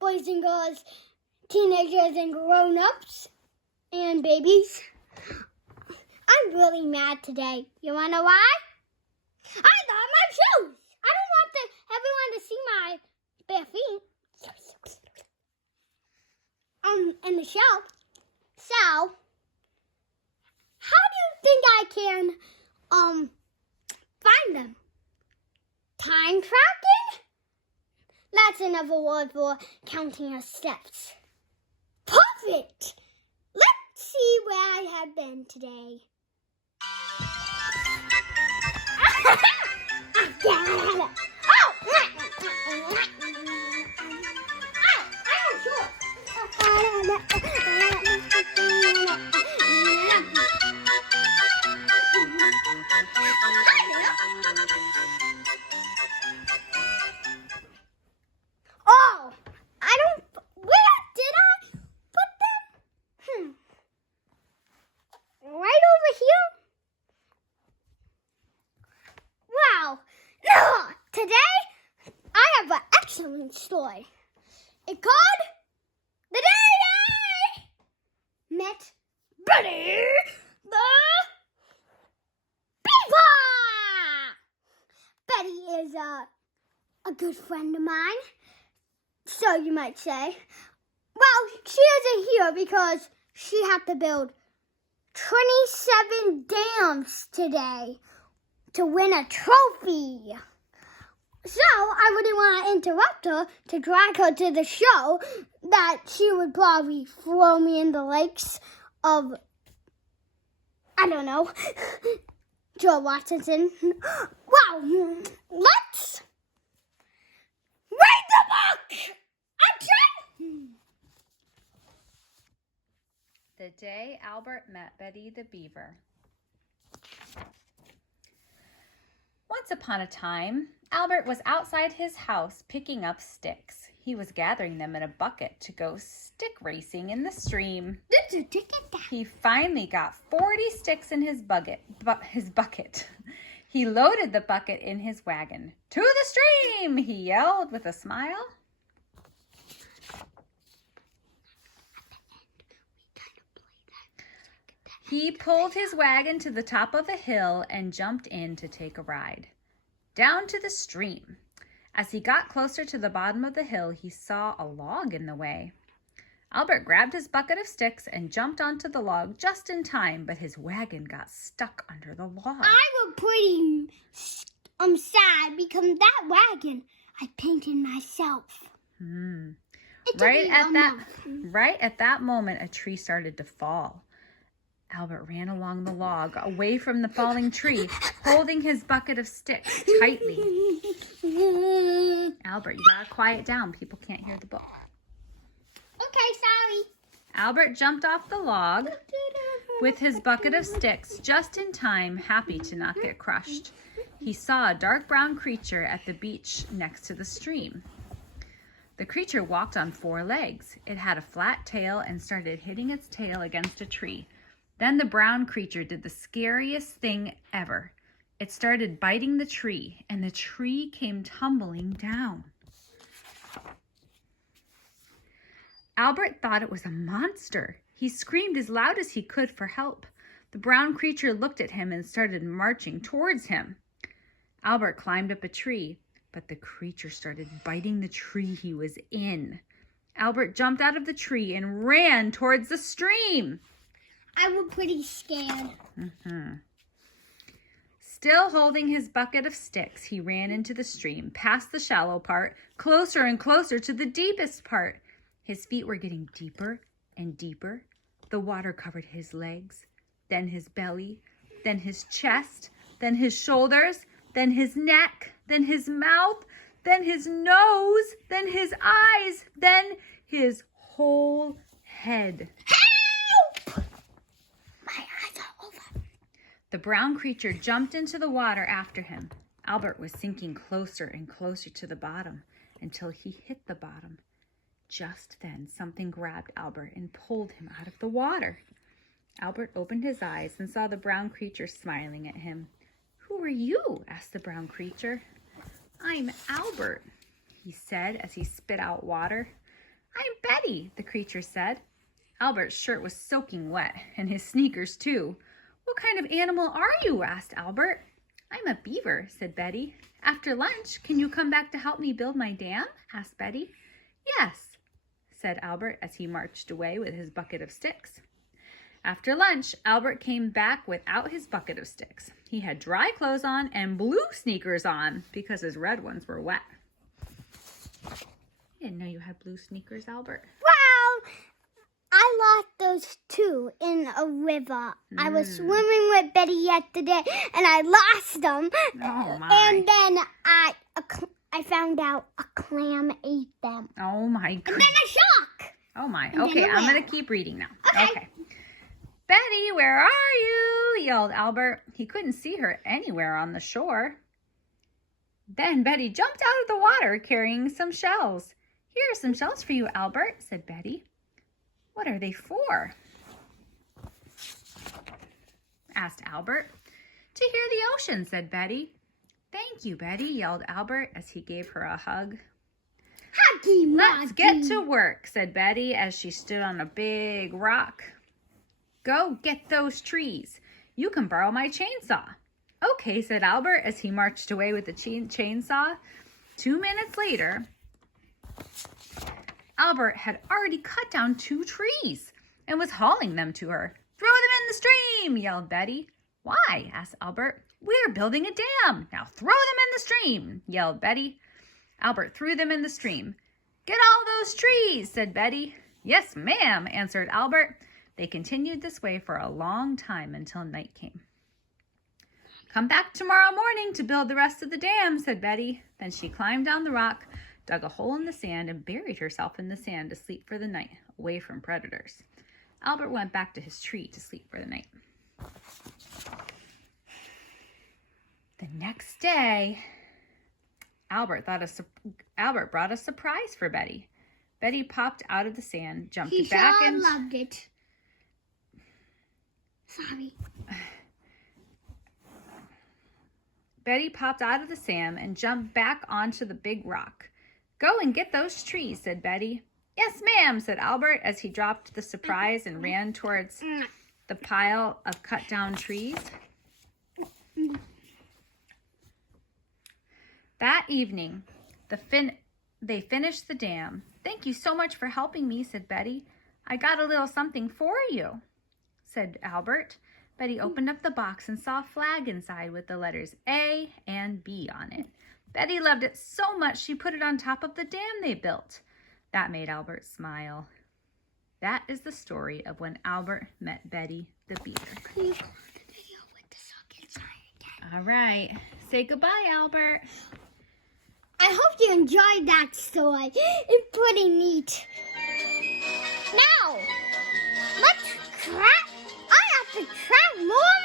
boys and girls, teenagers and grown-ups, and babies. I'm really mad today. You wanna know why? I got my shoes. I don't want everyone to see my bare feet. In the shelf. So, how do you think I can find them? Time tracking? That's another word for counting your steps. Perfect! Let's see where I have been today. Oh, I don't. Where did I put them? Right over here. Wow. Today I have an excellent story. It's called The Day I Met Betty the Beaver. Betty is a good friend of mine, so you might say. Well, she isn't here because she had to build 27 dams today to win a trophy. So I wouldn't want to interrupt her to drag her to the show that she would probably throw me in the lakes of, I don't know, George Washington. Wow, let's read the book! Action! The Day Albert Met Betty the Beaver. Once upon a time, Albert was outside his house picking up sticks. He was gathering them in a bucket to go stick racing in the stream. He finally got 40 sticks in his bucket. He loaded the bucket in his wagon. "To the stream!" he yelled with a smile. He pulled his wagon to the top of a hill and jumped in to take a ride. Down to the stream. As he got closer to the bottom of the hill, he saw a log in the way. Albert grabbed his bucket of sticks and jumped onto the log just in time, but his wagon got stuck under the log. I was pretty sad because that wagon I painted myself. Right at that moment, a tree started to fall. Albert ran along the log, away from the falling tree, holding his bucket of sticks tightly. Albert, you gotta quiet down. People can't hear the book. Okay, sorry. Albert jumped off the log with his bucket of sticks just in time, happy to not get crushed. He saw a dark brown creature at the beach next to the stream. The creature walked on 4 legs. It had a flat tail and started hitting its tail against a tree. Then the brown creature did the scariest thing ever. It started biting the tree, and the tree came tumbling down. Albert thought it was a monster. He screamed as loud as he could for help. The brown creature looked at him and started marching towards him. Albert climbed up a tree, but the creature started biting the tree he was in. Albert jumped out of the tree and ran towards the stream. I was pretty scared. Still holding his bucket of sticks, he ran into the stream, past the shallow part, closer and closer to the deepest part. His feet were getting deeper and deeper. The water covered his legs, then his belly, then his chest, then his shoulders, then his neck, then his mouth, then his nose, then his eyes, then his whole head. The brown creature jumped into the water after him. Albert was sinking closer and closer to the bottom until he hit the bottom. Just then, something grabbed Albert and pulled him out of the water. Albert opened his eyes and saw the brown creature smiling at him. "Who are you?" asked the brown creature. "I'm Albert," he said as he spit out water. I'm Betty, the creature said. Albert's shirt was soaking wet, and his sneakers too. What kind of animal are you? Asked Albert. I'm a beaver, said Betty. After lunch, can you come back to help me build my dam? Asked Betty. Yes, said Albert as he marched away with his bucket of sticks. After lunch, Albert came back without his bucket of sticks. He had dry clothes on and blue sneakers on because his red ones were wet. I didn't know you had blue sneakers, Albert. Well, I lost those too in a river. I was swimming with Betty yesterday, and I lost them. Oh, my. And then I found out a clam ate them. Oh, my And goodness. then a shark. Oh, my. then Okay, a I'm going whale. to keep reading now. Okay. Betty, where are you? Yelled Albert. He couldn't see her anywhere on the shore. Then Betty jumped out of the water carrying some shells. Here are some shells for you, Albert, said Betty. What are they for? Asked Albert. To hear the ocean, said Betty. Thank you, Betty, yelled Albert as he gave her a hug. Huggy, Let's get to work, said Betty as she stood on a big rock. Go get those trees. You can borrow my chainsaw. Okay, said Albert as he marched away with the chainsaw. 2 minutes later, Albert had already cut down 2 trees and was hauling them to her. Throw them in the stream, yelled Betty. Why? Asked Albert. We're building a dam. Now throw them in the stream, yelled Betty. Albert threw them in the stream. Get all those trees, said Betty. Yes, ma'am, answered Albert. They continued this way for a long time until night came. Come back tomorrow morning to build the rest of the dam, said Betty. Then she climbed down the rock, dug a hole in the sand, and buried herself in the sand to sleep for the night, away from predators. Albert went back to his tree to sleep for the night. The next day, Albert brought a surprise for Betty. Betty popped out of the sand, jumped back and loved it. Sorry. Betty popped out of the sand and jumped back onto the big rock. Go and get those trees, said Betty. Yes, ma'am, said Albert as he dropped the surprise and ran towards the pile of cut down trees. That evening, they finished the dam. Thank you so much for helping me, said Betty. I got a little something for you, said Albert. Betty opened up the box and saw a flag inside with the letters A and B on it. Betty loved it so much she put it on top of the dam they built. That made Albert smile. That is the story of when Albert met Betty the Beaver. Can you go on the video with the sock inside again? All right. Say goodbye, Albert. I hope you enjoyed that story. It's pretty neat. Now, let's crack. I have to crack more